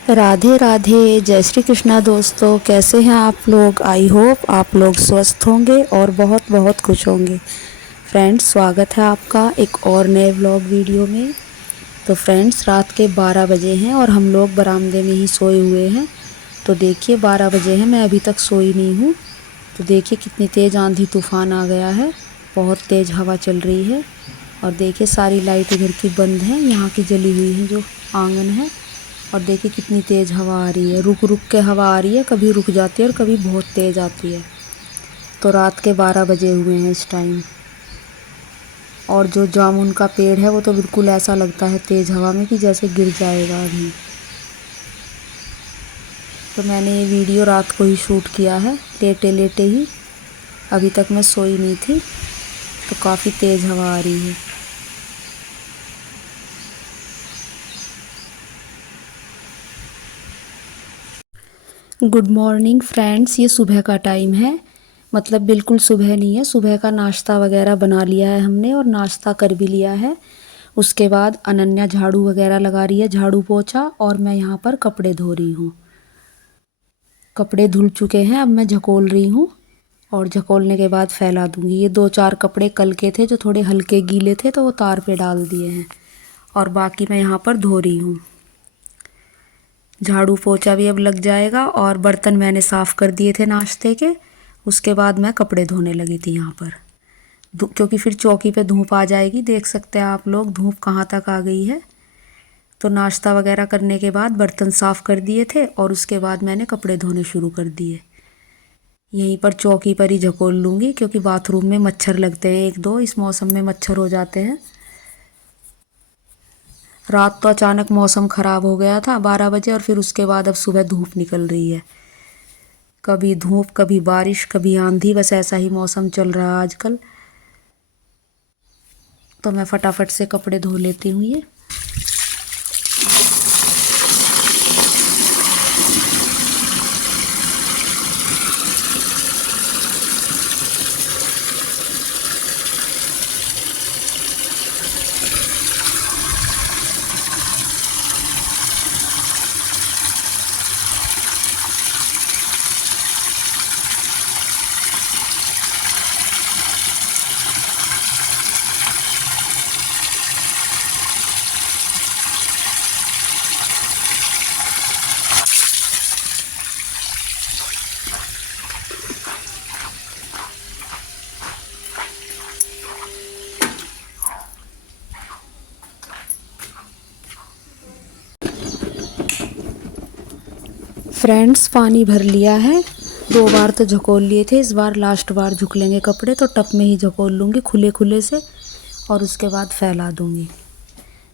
राधे राधे, जय श्री कृष्णा दोस्तों। कैसे हैं आप लोग? आई होप आप लोग स्वस्थ होंगे और बहुत बहुत खुश होंगे। फ्रेंड्स, स्वागत है आपका एक और नए व्लॉग वीडियो में। तो फ्रेंड्स, रात के 12 बजे हैं और हम लोग बरामदे में ही सोए हुए हैं। तो देखिए 12 बजे हैं, मैं अभी तक सोई नहीं हूँ। तो देखिए कितनी तेज़ आंधी तूफ़ान आ गया है, बहुत तेज़ हवा चल रही है। और देखिए सारी लाइट इधर की बंद हैं, यहाँ की जली हुई हैं जो आंगन है। और देखिए कितनी तेज़ हवा आ रही है, रुक रुक के हवा आ रही है, कभी रुक जाती है और कभी बहुत तेज़ आती है। तो रात के 12 बजे हुए हैं इस टाइम। और जो जामुन का पेड़ है वो तो बिल्कुल ऐसा लगता है तेज़ हवा में कि जैसे गिर जाएगा अभी। तो मैंने ये वीडियो रात को ही शूट किया है, लेटे लेटे ही। अभी तक मैं सोई नहीं थी। तो काफ़ी तेज़ हवा आ रही है। गुड मॉर्निंग फ्रेंड्स, ये सुबह का टाइम है। मतलब बिल्कुल सुबह नहीं है, सुबह का नाश्ता वगैरह बना लिया है हमने और नाश्ता कर भी लिया है। उसके बाद अनन्या झाड़ू वगैरह लगा रही है, झाड़ू पोछा, और मैं यहाँ पर कपड़े धो रही हूँ। कपड़े धुल चुके हैं, अब मैं झकोल रही हूँ और झकोलने के बाद फैला दूँगी। ये 2-4 कपड़े कल के थे जो थोड़े हल्के गीले थे, तो वो तार पे डाल दिए हैं और बाकी मैं यहाँ पर धो रही हूँ। झाड़ू पोछा भी अब लग जाएगा और बर्तन मैंने साफ़ कर दिए थे नाश्ते के। उसके बाद मैं कपड़े धोने लगी थी यहाँ पर, क्योंकि फिर चौकी पे धूप आ जाएगी। देख सकते हैं आप लोग धूप कहाँ तक आ गई है। तो नाश्ता वगैरह करने के बाद बर्तन साफ़ कर दिए थे और उसके बाद मैंने कपड़े धोने शुरू कर दिए। यहीं पर चौकी पर ही झकोल लूँगी, क्योंकि बाथरूम में मच्छर लगते हैं 1-2, इस मौसम में मच्छर हो जाते हैं। रात तो अचानक मौसम ख़राब हो गया था 12 बजे, और फिर उसके बाद अब सुबह धूप निकल रही है। कभी धूप, कभी बारिश, कभी आंधी, बस ऐसा ही मौसम चल रहा है आजकल। तो मैं फटाफट से कपड़े धो लेती हूँ ये। फ्रेंड्स, पानी भर लिया है। 2 बार तो झकोल लिए थे, इस बार लास्ट बार झुक लेंगे कपड़े, तो टब में ही झकोल लूँगी खुले खुले से और उसके बाद फैला दूँगी।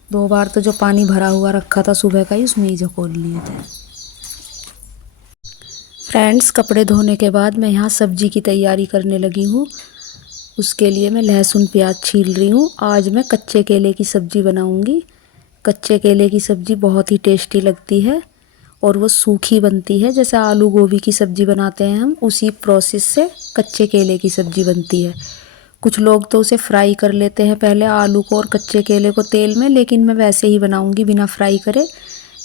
2 बार तो जो पानी भरा हुआ रखा था सुबह का ही, उसमें ही झकोल लिए थे। फ्रेंड्स, कपड़े धोने के बाद मैं यहाँ सब्जी की तैयारी करने लगी हूँ। उसके लिए मैं लहसुन प्याज छील रही हूँ। आज मैं कच्चे केले की सब्ज़ी बनाऊँगी। कच्चे केले की सब्ज़ी बहुत ही टेस्टी लगती है और वो सूखी बनती है, जैसे आलू गोभी की सब्ज़ी बनाते हैं हम, उसी प्रोसेस से कच्चे केले की सब्ज़ी बनती है। कुछ लोग तो उसे फ्राई कर लेते हैं पहले, आलू को और कच्चे केले को तेल में, लेकिन मैं वैसे ही बनाऊंगी बिना फ्राई करे,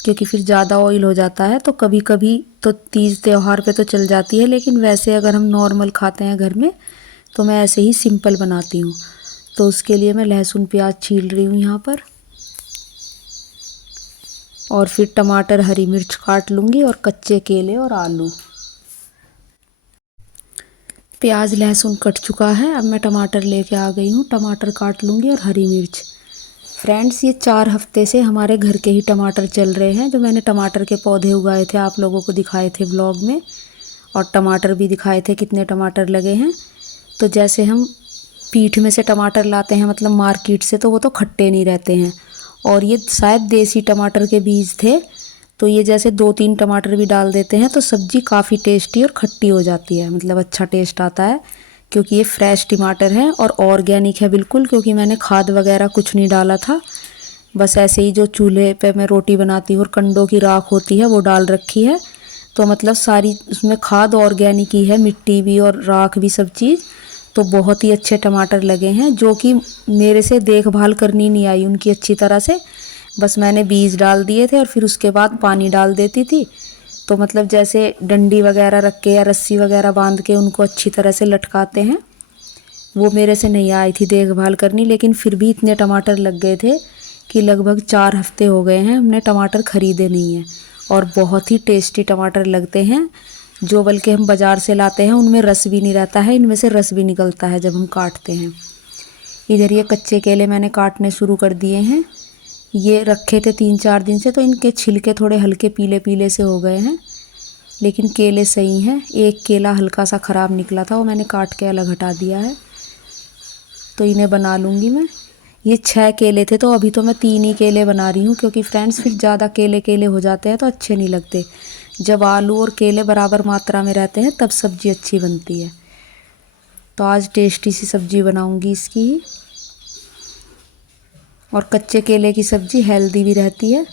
क्योंकि फिर ज़्यादा ऑयल हो जाता है। तो कभी कभी तो तीज त्यौहार पे तो चल जाती है, लेकिन वैसे अगर हम नॉर्मल खाते हैं घर में तो मैं ऐसे ही सिंपल बनाती हूँ। तो उसके लिए मैं लहसुन प्याज छील रही हूँ यहाँ पर, और फिर टमाटर हरी मिर्च काट लूँगी और कच्चे केले और आलू। प्याज लहसुन कट चुका है, अब मैं टमाटर लेके आ गई हूँ। टमाटर काट लूँगी और हरी मिर्च। फ्रेंड्स, ये 4 हफ्ते से हमारे घर के ही टमाटर चल रहे हैं, जो मैंने टमाटर के पौधे उगाए थे, आप लोगों को दिखाए थे व्लॉग में, और टमाटर भी दिखाए थे कितने टमाटर लगे हैं। तो जैसे हम पीठ में से टमाटर लाते हैं, मतलब मार्केट से, तो वो तो खट्टे नहीं रहते हैं। और ये शायद देसी टमाटर के बीज थे, तो ये जैसे 2-3 टमाटर भी डाल देते हैं तो सब्ज़ी काफ़ी टेस्टी और खट्टी हो जाती है, मतलब अच्छा टेस्ट आता है, क्योंकि ये फ्रेश टमाटर हैं और ऑर्गेनिक है बिल्कुल, क्योंकि मैंने खाद वगैरह कुछ नहीं डाला था। बस ऐसे ही जो चूल्हे पे मैं रोटी बनाती हूँ और कंडों की राख होती है वो डाल रखी है। तो मतलब सारी उसमें खाद ऑर्गेनिक ही है, मिट्टी भी और राख भी, सब चीज़। तो बहुत ही अच्छे टमाटर लगे हैं, जो कि मेरे से देखभाल करनी नहीं आई उनकी अच्छी तरह से। बस मैंने बीज डाल दिए थे और फिर उसके बाद पानी डाल देती थी। तो मतलब जैसे डंडी वगैरह रख के या रस्सी वगैरह बांध के उनको अच्छी तरह से लटकाते हैं, वो मेरे से नहीं आई थी देखभाल करनी। लेकिन फिर भी इतने टमाटर लग गए थे कि लगभग 4 हफ्ते हो गए हैं हमने टमाटर ख़रीदे नहीं हैं। और बहुत ही टेस्टी टमाटर लगते हैं, जो बल्कि हम बाज़ार से लाते हैं उनमें रस भी नहीं रहता है, इनमें से रस भी निकलता है जब हम काटते हैं। इधर ये कच्चे केले मैंने काटने शुरू कर दिए हैं। ये रखे थे 3-4 दिन से, तो इनके छिलके थोड़े हल्के पीले पीले से हो गए हैं, लेकिन केले सही हैं। एक केला हल्का सा ख़राब निकला था, वो मैंने काट के अलग हटा दिया है। तो इन्हें बना लूँगी मैं। ये 6 केले थे, तो अभी तो मैं 3 ही केले बना रही हूँ, क्योंकि फ्रेंड्स फिर ज़्यादा केले केले हो जाते हैं तो अच्छे नहीं लगते। जब आलू और केले बराबर मात्रा में रहते हैं तब सब्ज़ी अच्छी बनती है। तो आज टेस्टी सी सब्ज़ी बनाऊँगी इसकी ही। और कच्चे केले की सब्ज़ी हेल्दी भी रहती है।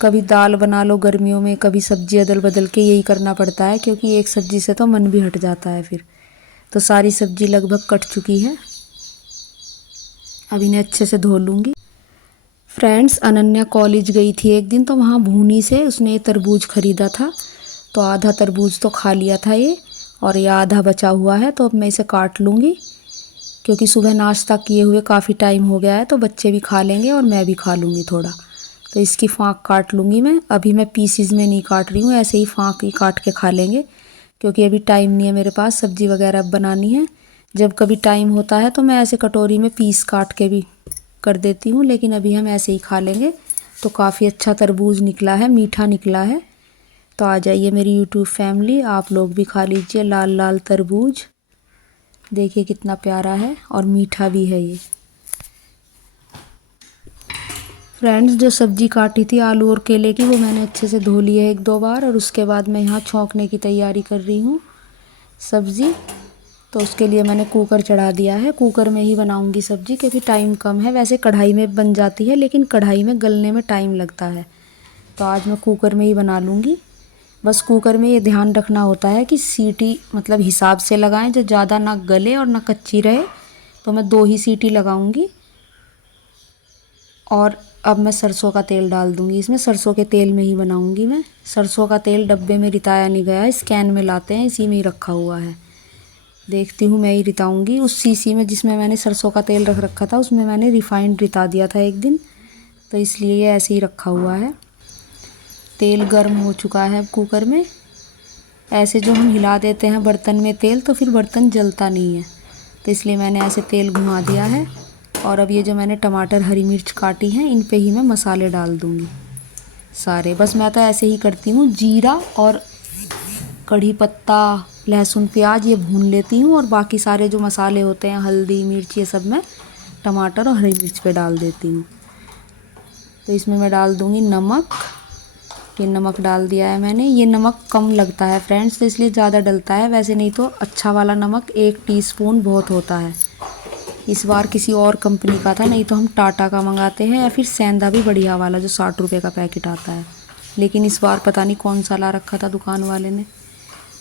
कभी दाल बना लो गर्मियों में, कभी सब्ज़ी अदल बदल के यही करना पड़ता है, क्योंकि एक सब्ज़ी से तो मन भी हट जाता है फिर। तो सारी सब्ज़ी लगभग कट चुकी है, अब इन्हें अच्छे से धो लूँगी। फ्रेंड्स, अनन्या कॉलेज गई थी एक दिन, तो वहाँ भूनी से उसने ये तरबूज ख़रीदा था, तो आधा तरबूज तो खा लिया था ये, और ये आधा बचा हुआ है। तो अब मैं इसे काट लूँगी, क्योंकि सुबह नाश्ता किए हुए काफ़ी टाइम हो गया है, तो बच्चे भी खा लेंगे और मैं भी खा लूँगी थोड़ा। तो इसकी फाँक काट लूँगी मैं। अभी मैं पीसीज में नहीं काट रही हूँ, ऐसे ही फाँक ही काट के खा लेंगे, क्योंकि अभी टाइम नहीं है मेरे पास, सब्ज़ी वगैरह बनानी है। जब कभी टाइम होता है तो मैं ऐसे कटोरी में पीस काट के भी कर देती हूँ, लेकिन अभी हम ऐसे ही खा लेंगे। तो काफ़ी अच्छा तरबूज निकला है, मीठा निकला है। तो आ जाइए मेरी यूट्यूब फैमिली, आप लोग भी खा लीजिए लाल लाल तरबूज। देखिए कितना प्यारा है और मीठा भी है ये। फ्रेंड्स, जो सब्ज़ी काटी थी आलू और केले की, वो मैंने अच्छे से धो ली है 1-2 बार, और उसके बाद मैं यहाँ छौंकने की तैयारी कर रही हूँ सब्ज़ी। तो उसके लिए मैंने कुकर चढ़ा दिया है, कुकर में ही बनाऊंगी सब्ज़ी, क्योंकि टाइम कम है। वैसे कढ़ाई में बन जाती है, लेकिन कढ़ाई में गलने में टाइम लगता है, तो आज मैं कुकर में ही बना लूँगी। बस कुकर में ये ध्यान रखना होता है कि सीटी मतलब हिसाब से लगाएं, जो ज़्यादा ना गले और ना कच्ची रहे। तो मैं 2 ही सीटी लगाऊंगी। और अब मैं सरसों का तेल डाल दूंगी इसमें, सरसों के तेल में ही बनाऊंगी मैं। सरसों का तेल डब्बे में रिताया नहीं गया है, स्कैन में लाते हैं, इसी में ही रखा हुआ है। देखती हूँ मैं ही रिताऊंगी। उस सीसी में जिसमें मैंने सरसों का तेल रख रखा था, उसमें मैंने रिफाइंड रिता दिया था एक दिन, तो इसलिए ये ऐसे ही रखा हुआ है। तेल गर्म हो चुका है कुकर में। ऐसे जो हम हिला देते हैं बर्तन में तेल, तो फिर बर्तन जलता नहीं है, तो इसलिए मैंने ऐसे तेल घुमा दिया है। और अब ये जो मैंने टमाटर हरी मिर्च काटी हैं, इन पे ही मैं मसाले डाल दूँगी सारे। बस मैं तो ऐसे ही करती हूँ, जीरा और कढ़ी पत्ता, लहसुन, प्याज ये भून लेती हूँ, और बाकी सारे जो मसाले होते हैं हल्दी मिर्च ये सब मैं टमाटर और हरी मिर्च पे डाल देती हूँ। तो इसमें मैं डाल दूँगी नमक। ये नमक डाल दिया है मैंने। ये नमक कम लगता है फ्रेंड्स, तो इसलिए ज़्यादा डलता है, वैसे नहीं तो अच्छा वाला नमक 1 टीस्पून बहुत होता है। इस बार किसी और कंपनी का था, नहीं तो हम टाटा का मंगाते हैं, या फिर सेंधा भी बढ़िया वाला जो 60 रुपये का पैकेट आता है, लेकिन इस बार पता नहीं कौन सा ला रखा था दुकान वाले ने।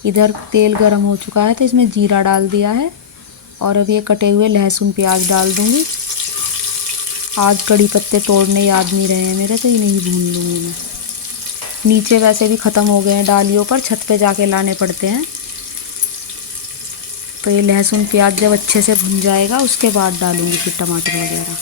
इधर तेल गर्म हो चुका है, तो इसमें जीरा डाल दिया है, और अब ये कटे हुए लहसुन प्याज डाल दूँगी। आज कड़ी पत्ते तोड़ने याद नहीं रहे हैं मेरे, तो इन्हें ही भून लूँगी मैं। नीचे वैसे भी ख़त्म हो गए हैं डालियों पर, छत पे जाके लाने पड़ते हैं। तो ये लहसुन प्याज जब अच्छे से भुन जाएगा, उसके बाद डालूँगी फिर टमाटर वगैरह।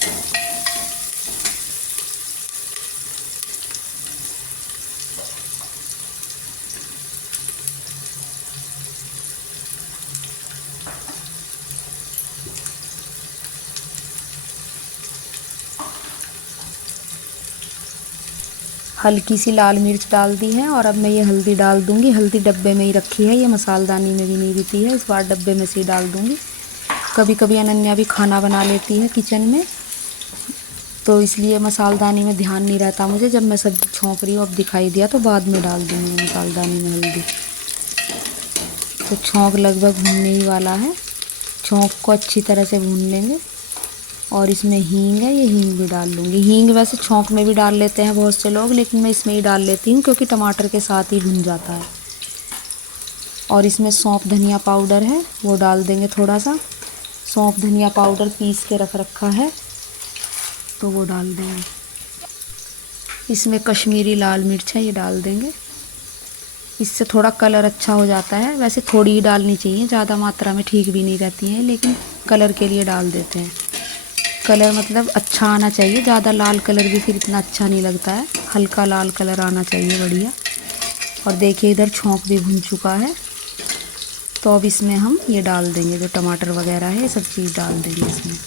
हल्की सी लाल मिर्च डाल दी है, और अब मैं ये हल्दी डाल दूँगी। हल्दी डब्बे में ही रखी है, ये मसालदानी में भी नहीं रहती है, इस बार डब्बे में से ही डाल दूँगी। कभी कभी अनन्या भी खाना बना लेती है किचन में, तो इसलिए मसालदानी में ध्यान नहीं रहता मुझे। जब मैं सब्ज़ी छौंक रही हूँ, अब दिखाई दिया तो बाद में डाल दूँगी मसालदानी में हल्दी। तो छौंक लगभग भूनने ही वाला है, छौंक को अच्छी तरह से भून लेंगे। और इसमें हींग है, ये हींग भी डाल लूँगी। हींग वैसे छौंक में भी डाल लेते हैं बहुत से लोग, लेकिन मैं इसमें ही डाल लेती हूँ, क्योंकि टमाटर के साथ ही भुन जाता है। और इसमें सौंफ धनिया पाउडर है, वो डाल देंगे थोड़ा सा। सौंफ धनिया पाउडर पीस के रख रखा है, तो वो डाल देंगे। इसमें कश्मीरी लाल मिर्च है, ये डाल देंगे। इससे थोड़ा कलर अच्छा हो जाता है। वैसे थोड़ी ही डालनी चाहिए, ज़्यादा मात्रा में ठीक भी नहीं रहती है, लेकिन कलर के लिए डाल देते हैं। कलर मतलब अच्छा आना चाहिए, ज़्यादा लाल कलर भी फिर इतना अच्छा नहीं लगता है, हल्का लाल कलर आना चाहिए, बढ़िया। और देखिए इधर छौंक भी भुन चुका है, तो अब इसमें हम ये डाल देंगे, जो टमाटर वगैरह है ये सब चीज़ डाल देंगे इसमें।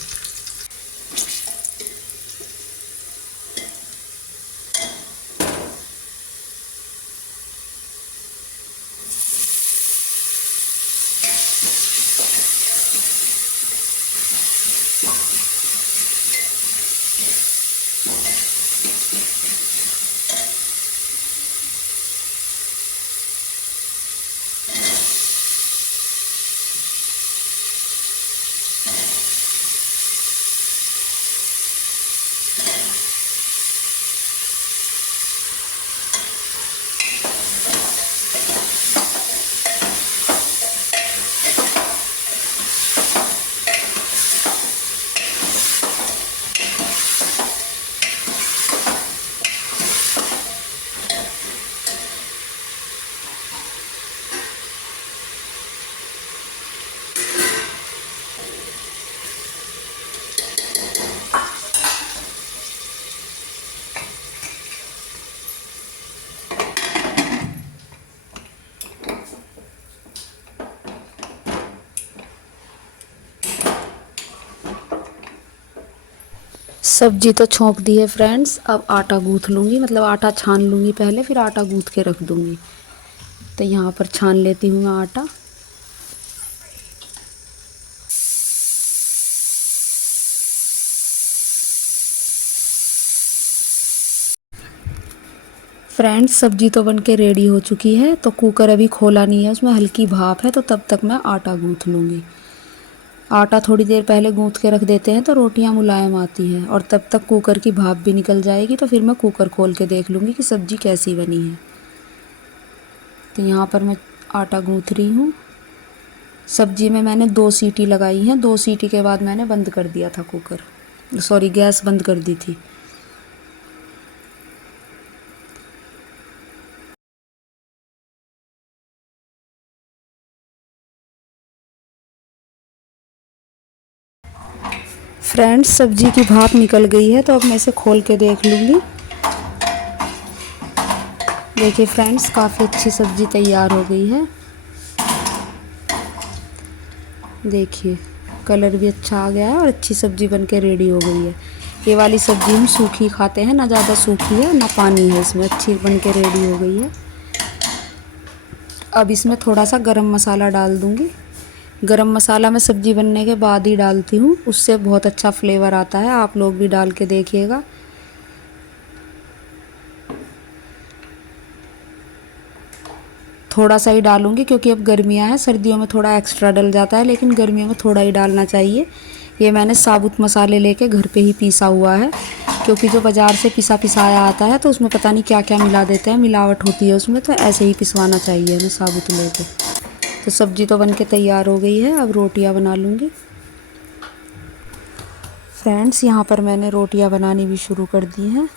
सब्जी तो छोंक दी है फ्रेंड्स, अब आटा गूँथ लूँगी, मतलब आटा छान लूँगी पहले, फिर आटा गूँथ के रख दूँगी। तो यहाँ पर छान लेती हूँ मैं आटा। फ्रेंड्स सब्जी तो बनके रेडी हो चुकी है, तो कुकर अभी खोला नहीं है, उसमें हल्की भाप है, तो तब तक मैं आटा गूँथ लूँगी। आटा थोड़ी देर पहले गूँथ के रख देते हैं तो रोटियां मुलायम आती हैं, और तब तक कुकर की भाप भी निकल जाएगी, तो फिर मैं कुकर खोल के देख लूँगी कि सब्ज़ी कैसी बनी है। तो यहाँ पर मैं आटा गूँथ रही हूँ। सब्ज़ी में मैंने 2 सीटी लगाई हैं, 2 सीटी के बाद मैंने बंद कर दिया था कुकर, सॉरी गैस बंद कर दी थी। फ्रेंड्स सब्ज़ी की भाप निकल गई है, तो अब मैं इसे खोल के देख लूँगी। देखिए फ्रेंड्स काफ़ी अच्छी सब्ज़ी तैयार हो गई है। देखिए कलर भी अच्छा आ गया है और अच्छी सब्ज़ी बनके रेडी हो गई है। ये वाली सब्ज़ी हम सूखी खाते हैं, ना ज़्यादा सूखी है ना पानी है इसमें, अच्छी बनके रेडी हो गई है। अब इसमें थोड़ा सा गरम मसाला डाल दूँगी। गरम मसाला मैं सब्ज़ी बनने के बाद ही डालती हूँ, उससे बहुत अच्छा फ्लेवर आता है, आप लोग भी डाल के देखिएगा। थोड़ा सा ही डालूँगी क्योंकि अब गर्मियाँ हैं, सर्दियों में थोड़ा एक्स्ट्रा डल जाता है, लेकिन गर्मियों में थोड़ा ही डालना चाहिए। ये मैंने साबुत मसाले लेके घर पे ही पीसा हुआ है, क्योंकि जो बाज़ार से पिसा पिसाया आता है तो उसमें पता नहीं क्या क्या मिला देते हैं, मिलावट होती है उसमें, तो ऐसे ही पिसवाना चाहिए हमें साबुत लेके। तो सब्ज़ी तो बनके तैयार हो गई है, अब रोटियां बना लूँगी। फ्रेंड्स यहाँ पर मैंने रोटियां बनानी भी शुरू कर दी हैं,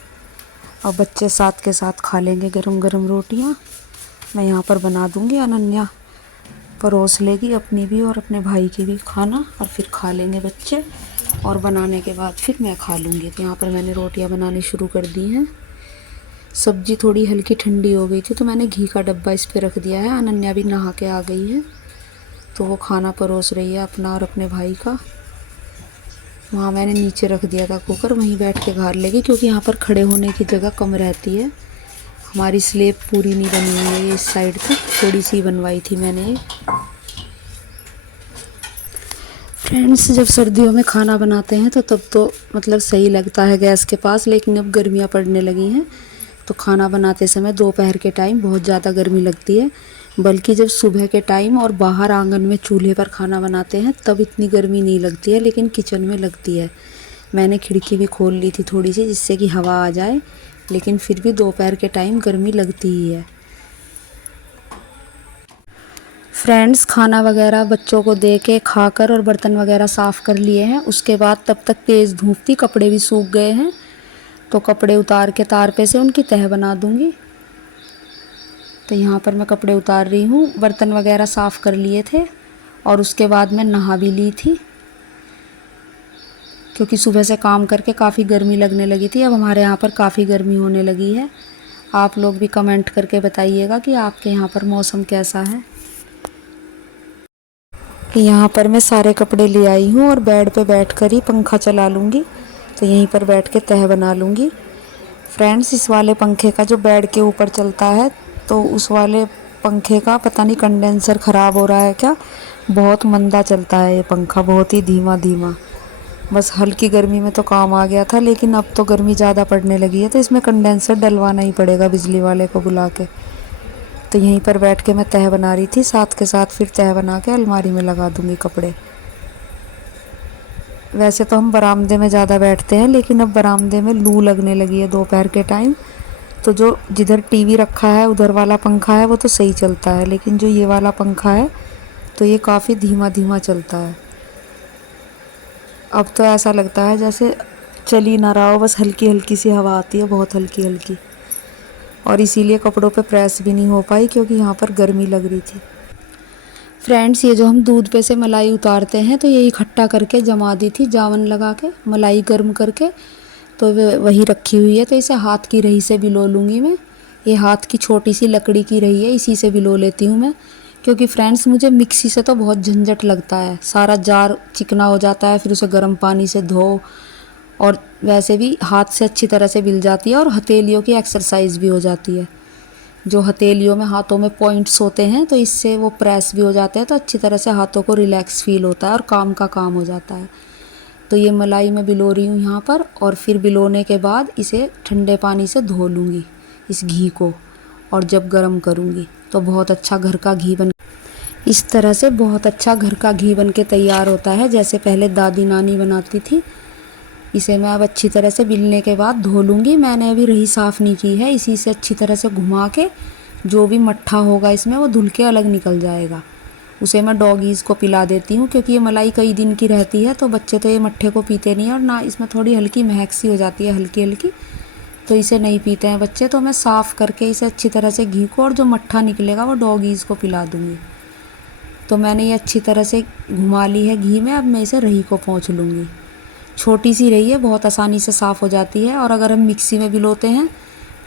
अब बच्चे साथ के साथ खा लेंगे गरम गरम रोटियां। मैं यहाँ पर बना दूँगी, अनन्या परोस लेगी अपनी भी और अपने भाई की भी खाना, और फिर खा लेंगे बच्चे, और बनाने के बाद फिर मैं खा लूँगी। तो यहाँ पर मैंने रोटियां बनानी शुरू कर दी हैं। सब्ज़ी थोड़ी हल्की ठंडी हो गई थी, तो मैंने घी का डब्बा इस पर रख दिया है। अनन्या भी नहा के आ गई है, तो वो खाना परोस रही है अपना और अपने भाई का। वहाँ मैंने नीचे रख दिया था कुकर, वहीं बैठ के घार लेगी, क्योंकि यहाँ पर खड़े होने की जगह कम रहती है। हमारी स्लेब पूरी नहीं बनी हुई है, इस साइड तक थोड़ी सी बनवाई थी मैंने। फ्रेंड्स जब सर्दियों में खाना बनाते हैं तो तब तो मतलब सही लगता है गैस के पास, लेकिन अब गर्मियाँ पड़ने लगी हैं, तो खाना बनाते समय दोपहर के टाइम बहुत ज़्यादा गर्मी लगती है। बल्कि जब सुबह के टाइम और बाहर आंगन में चूल्हे पर खाना बनाते हैं तब इतनी गर्मी नहीं लगती है, लेकिन किचन में लगती है। मैंने खिड़की भी खोल ली थी थोड़ी सी, जिससे कि हवा आ जाए, लेकिन फिर भी दोपहर के टाइम गर्मी लगती ही है। फ्रेंड्स खाना वगैरह बच्चों को दे के खाकर और बर्तन वगैरह साफ़ कर लिए हैं। उसके बाद तब तक तेज़ धूप थी, कपड़े भी सूख गए हैं, तो कपड़े उतार के तार पे से उनकी तह बना दूंगी। तो यहाँ पर मैं कपड़े उतार रही हूँ। बर्तन वगैरह साफ़ कर लिए थे और उसके बाद मैं नहा भी ली थी, क्योंकि सुबह से काम करके काफ़ी गर्मी लगने लगी थी। अब हमारे यहाँ पर काफ़ी गर्मी होने लगी है। आप लोग भी कमेंट करके बताइएगा कि आपके यहाँ पर मौसम कैसा है। यहाँ पर मैं सारे कपड़े ले आई हूँ और बेड पे बैठकर ही पंखा चला लूँगी। तो यहीं पर बैठ के तह बना लूँगी। फ्रेंड्स, इस वाले पंखे का जो बेड के ऊपर चलता है, तो उस वाले पंखे का पता नहीं कंडेंसर ख़राब हो रहा है क्या, बहुत मंदा चलता है ये पंखा, बहुत ही धीमा धीमा। बस हल्की गर्मी में तो काम आ गया था, लेकिन अब तो गर्मी ज़्यादा पड़ने लगी है, तो इसमें कंडेंसर डलवाना ही पड़ेगा बिजली वाले को बुला के। तो यहीं पर बैठ के मैं तह बना रही थी, साथ के साथ फिर तह बना के अलमारी में लगा दूँगी कपड़े। वैसे तो हम बरामदे में ज़्यादा बैठते हैं, लेकिन अब बरामदे में लू लगने लगी है दोपहर के टाइम। तो जो जिधर टीवी रखा है उधर वाला पंखा है वो तो सही चलता है, लेकिन जो ये वाला पंखा है तो ये काफ़ी धीमा धीमा चलता है। अब तो ऐसा लगता है जैसे चल ही ना रहा हो, बस हल्की हल्की सी हवा आती है, बहुत हल्की हल्की। और इसीलिए कपड़ों पे प्रेस भी नहीं हो पाई, क्योंकि यहाँ पर गर्मी लग रही थी। फ्रेंड्स, ये जो हम दूध पे से मलाई उतारते हैं, तो ये इकट्ठा करके जमा दी थी जावन लगा के, मलाई गर्म करके, तो वही रखी हुई है। तो इसे हाथ की रही से बिलो लूँगी मैं। ये हाथ की छोटी सी लकड़ी की रही है, इसी से बिलो लेती हूँ मैं, क्योंकि फ्रेंड्स मुझे मिक्सी से तो बहुत झंझट लगता है। सारा जार चिकना हो जाता है, फिर उसे गर्म पानी से धो, और वैसे भी हाथ से अच्छी तरह से बिल जाती है और हथेलियों की एक्सरसाइज भी हो जाती है। जो हथेलियों में हाथों में पॉइंट्स होते हैं, तो इससे वो प्रेस भी हो जाते हैं, तो अच्छी तरह से हाथों को रिलैक्स फील होता है और काम का काम हो जाता है। तो ये मलाई मैं बिलो रही हूँ यहाँ पर, और फिर बिलोने के बाद इसे ठंडे पानी से धो लूँगी इस घी को, और जब गर्म करूँगी तो बहुत अच्छा घर का घी बन, इस तरह से बहुत अच्छा घर का घी बन के तैयार होता है, जैसे पहले दादी नानी बनाती थी। इसे मैं अब अच्छी तरह से बिलने के बाद धो लूँगी। मैंने अभी रही साफ़ नहीं की है, इसी से अच्छी तरह से घुमा के जो भी मट्ठा होगा इसमें वो धुल के अलग निकल जाएगा। उसे मैं डॉगीज़ को पिला देती हूँ, क्योंकि ये मलाई कई दिन की रहती है, तो बच्चे तो ये मट्ठे को पीते नहीं हैं, और ना इसमें थोड़ी हल्की महक सी हो जाती है, हल्की हल्की, तो इसे नहीं पीते हैं बच्चे। तो मैं साफ़ करके इसे अच्छी तरह से घी को, और जो मट्ठा निकलेगा वो डॉगीज़ को पिला दूँगी। तो मैंने ये अच्छी तरह से घुमा ली है घी में। अब मैं इसे रही को पोंछ लूँगी। छोटी सी रही है, बहुत आसानी से साफ़ हो जाती है, और अगर हम मिक्सी में बिलोते हैं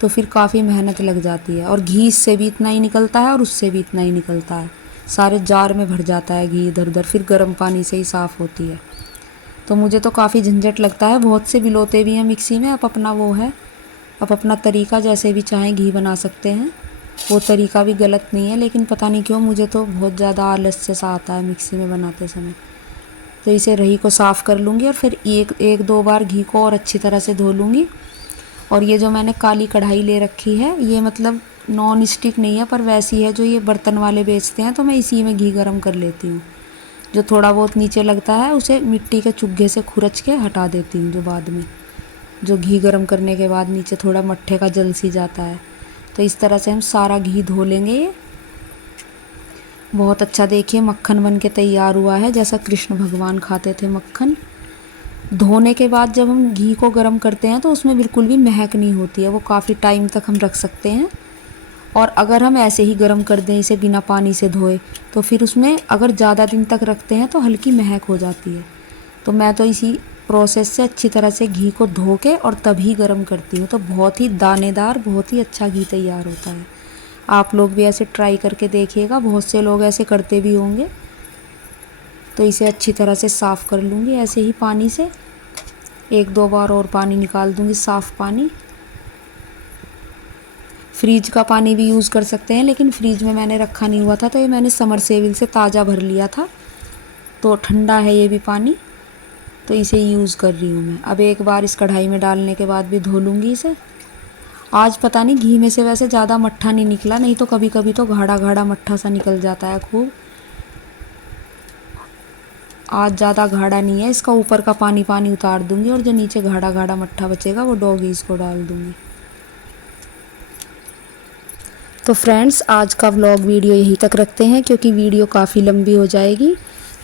तो फिर काफ़ी मेहनत लग जाती है, और घी इससे भी इतना ही निकलता है और उससे भी इतना ही निकलता है, सारे जार में भर जाता है घी इधर उधर, फिर गर्म पानी से ही साफ़ होती है। तो मुझे तो काफ़ी झंझट लगता है, बहुत से बिलोते भी हैं मिक्सी में। अब अपना वो है, अब अपना तरीका, जैसे भी चाहें घी बना सकते हैं, वो तरीका भी गलत नहीं है, लेकिन पता नहीं क्यों मुझे तो बहुत ज़्यादा आलस्य सा आता है मिक्सी में बनाते समय। तो इसे रही को साफ़ कर लूँगी, और फिर एक दो बार घी को और अच्छी तरह से धो लूँगी। और ये जो मैंने काली कढ़ाई ले रखी है, ये मतलब नॉन स्टिक नहीं है, पर वैसी है जो ये बर्तन वाले बेचते हैं, तो मैं इसी में घी गर्म कर लेती हूँ। जो थोड़ा बहुत नीचे लगता है उसे मिट्टी के चुग्गे से खुरच के हटा देती हूँ, जो बाद में, जो घी गर्म करने के बाद नीचे थोड़ा मट्ठे का जल सी जाता है। तो इस तरह से हम सारा घी धो लेंगे। ये बहुत अच्छा, देखिए मक्खन बन के तैयार हुआ है, जैसा कृष्ण भगवान खाते थे मक्खन। धोने के बाद जब हम घी को गर्म करते हैं तो उसमें बिल्कुल भी महक नहीं होती है, वो काफ़ी टाइम तक हम रख सकते हैं। और अगर हम ऐसे ही गर्म कर दें इसे बिना पानी से धोए, तो फिर उसमें अगर ज़्यादा दिन तक रखते हैं तो हल्की महक हो जाती है। तो मैं तो इसी प्रोसेस से अच्छी तरह से घी को धो के और तभी गर्म करती हूँ, तो बहुत ही दानेदार, बहुत ही अच्छा घी तैयार होता है। आप लोग भी ऐसे ट्राई करके देखिएगा, बहुत से लोग ऐसे करते भी होंगे। तो इसे अच्छी तरह से साफ़ कर लूँगी ऐसे ही पानी से, एक दो बार और पानी निकाल दूँगी, साफ़ पानी। फ्रिज का पानी भी यूज़ कर सकते हैं, लेकिन फ्रिज में मैंने रखा नहीं हुआ था, तो ये मैंने समरसेबिल से ताज़ा भर लिया था, तो ठंडा है ये भी पानी, तो इसे यूज़ कर रही हूँ मैं। अब एक बार इस कढ़ाई में डालने के बाद भी धो लूँगी इसे। आज पता नहीं घी में से वैसे ज़्यादा मट्ठा नहीं निकला, नहीं तो कभी कभी तो गाढ़ा गाढ़ा मट्ठा सा निकल जाता है खूब। आज ज़्यादा गाढ़ा नहीं है, इसका ऊपर का पानी पानी उतार दूँगी, और जो नीचे गाढ़ा गाढ़ा मट्ठा बचेगा वो डॉगीज़ को डाल दूँगी। तो फ्रेंड्स, आज का व्लॉग वीडियो यहीं तक रखते हैं, क्योंकि वीडियो काफ़ी लंबी हो जाएगी।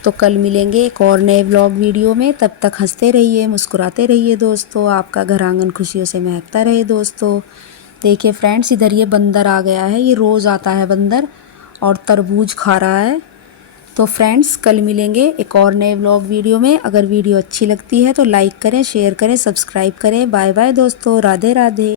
तो कल मिलेंगे एक और नए व्लॉग वीडियो में। तब तक हंसते रहिए, मुस्कुराते रहिए दोस्तों। आपका घर आंगन खुशियों से महकता रहे दोस्तों। देखिए फ्रेंड्स, इधर ये बंदर आ गया है। ये रोज़ आता है बंदर और तरबूज खा रहा है। तो फ्रेंड्स, कल मिलेंगे एक और नए व्लॉग वीडियो में। अगर वीडियो अच्छी लगती है तो लाइक करें, शेयर करें, सब्सक्राइब करें। बाय बाय दोस्तों, राधे राधे।